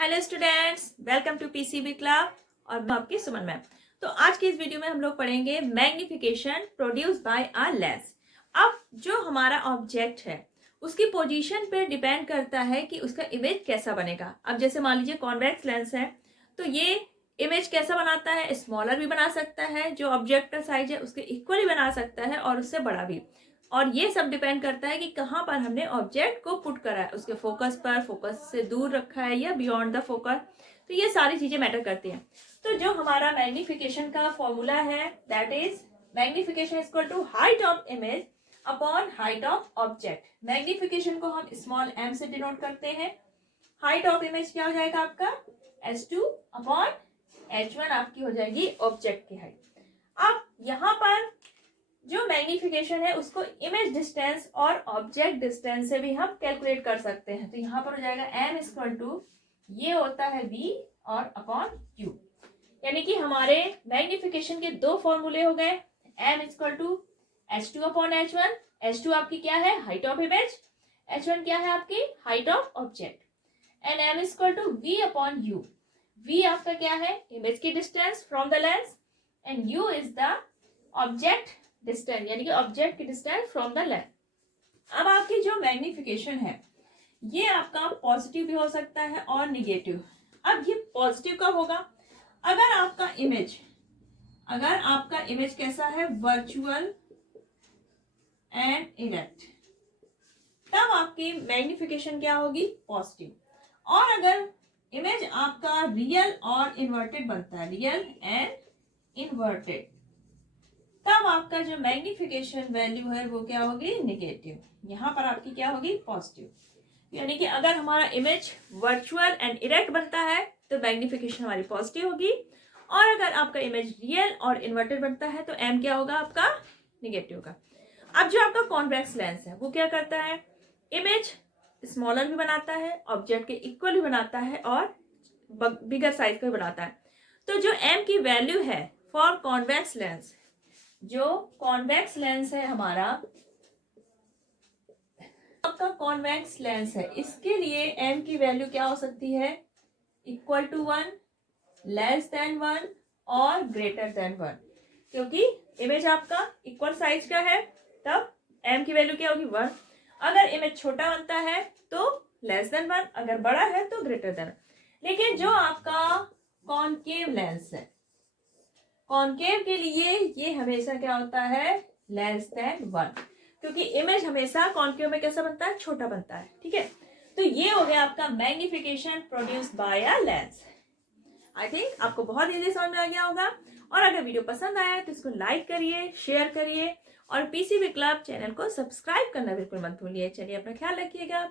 Hello students, welcome to PCB club और मैं आपकी सुमन मैम। तो आज की इस वीडियो में हम लोग पढ़ेंगे magnification produce by a lens. अब जो हमारा ऑब्जेक्ट है उसकी पोजीशन पे डिपेंड करता है कि उसका इमेज कैसा बनेगा। अब जैसे मान लीजिए कॉन्वेक्स लेंस है तो ये इमेज कैसा बनाता है, स्मॉलर भी बना सकता है, जो ऑब्जेक्ट का साइज है उसके इक्वली बना सकता है और उससे बड़ा भी। और ये सब डिपेंड करता है कि कहाँ पर हमने ऑब्जेक्ट को पुट करा है, उसके फोकस पर, फोकस से दूर रखा है या बियॉन्ड द फोकस। तो ये सारी चीजें मैटर करती हैं। तो जो हमारा मैग्निफिकेशन का फॉर्मूला है that is magnification is equal to height of image upon height of object. Magnification को हम स्मॉल m से डिनोट करते हैं। हाइट ऑफ इमेज क्या हो जाएगा आपका h2 अपॉन h1 आपकी हो जाएगी ऑब्जेक्ट की हाइट। अब यहाँ पर जो मैग्निफिकेशन है उसको इमेज डिस्टेंस और ऑब्जेक्ट डिस्टेंस से भी हम कैलकुलेट कर सकते हैं। तो यहाँ पर हो जाएगा m इक्वल टू ये होता है v और अपॉन q। यानी कि हमारे मैग्निफिकेशन के दो फॉर्मूले हो गए। m equal to h2 upon h1। h2 आपकी क्या है, हाइट ऑफ इमेज, h1 क्या है आपकी height of object. And m equal to v upon u। v आपका क्या है, इमेज की distance from the lens and u is the object distance, यानी कि ऑब्जेक्ट की डिस्टेंस फ्रॉम द लेंस। अब आपकी जो मैग्निफिकेशन है ये आपका पॉजिटिव भी हो सकता है और निगेटिव। अब ये पॉजिटिव कब होगा, अगर आपका इमेज कैसा है, वर्चुअल एंड इरेक्ट, तब आपकी मैग्निफिकेशन क्या होगी, पॉजिटिव। और अगर इमेज आपका रियल और इन्वर्टेड बनता है, रियल एंड इन्वर्टेड, तब आपका जो मैग्निफिकेशन वैल्यू है वो क्या होगी, निगेटिव। यहाँ पर आपकी क्या होगी, पॉजिटिव। यानी कि अगर हमारा इमेज वर्चुअल एंड इरेक्ट बनता है तो मैग्निफिकेशन हमारी पॉजिटिव होगी, और अगर आपका इमेज रियल और इन्वर्टेड बनता है तो m क्या होगा आपका, निगेटिव होगा। अब जो आपका कॉन्वेक्स लेंस है वो क्या करता है, इमेज स्मॉलर भी बनाता है, ऑब्जेक्ट के इक्वल भी बनाता है और बिगर साइज का भी बनाता है। तो जो m की वैल्यू है फॉर कॉन्वेक्स लेंस, जो कॉन्वेक्स लेंस है हमारा, आपका कॉन्वेक्स लेंस है, इसके लिए m की वैल्यू क्या हो सकती है, इक्वल टू 1, लेस देन 1 और ग्रेटर देन 1। क्योंकि इमेज आपका इक्वल साइज का है तब m की वैल्यू क्या होगी, 1। अगर इमेज छोटा बनता है तो लेस देन 1, अगर बड़ा है तो ग्रेटर देन। लेकिन जो आपका कॉनकेव लेंस है, कॉनकेव के लिए ये हमेशा क्या होता है, लेस देन 1, क्योंकि इमेज हमेशा कॉनकेव में कैसा बनता है, छोटा बनता है। ठीक है, तो ये हो गया आपका magnification produced by a lens. I think आपको बहुत इजी समझ में आ गया होगा। और अगर वीडियो पसंद आया तो इसको लाइक करिए, शेयर करिए और पीसीबी क्लब चैनल को सब्सक्राइब करना बिल्कुल मत भूलिए। चलिए अपना ख्याल रखिएगा।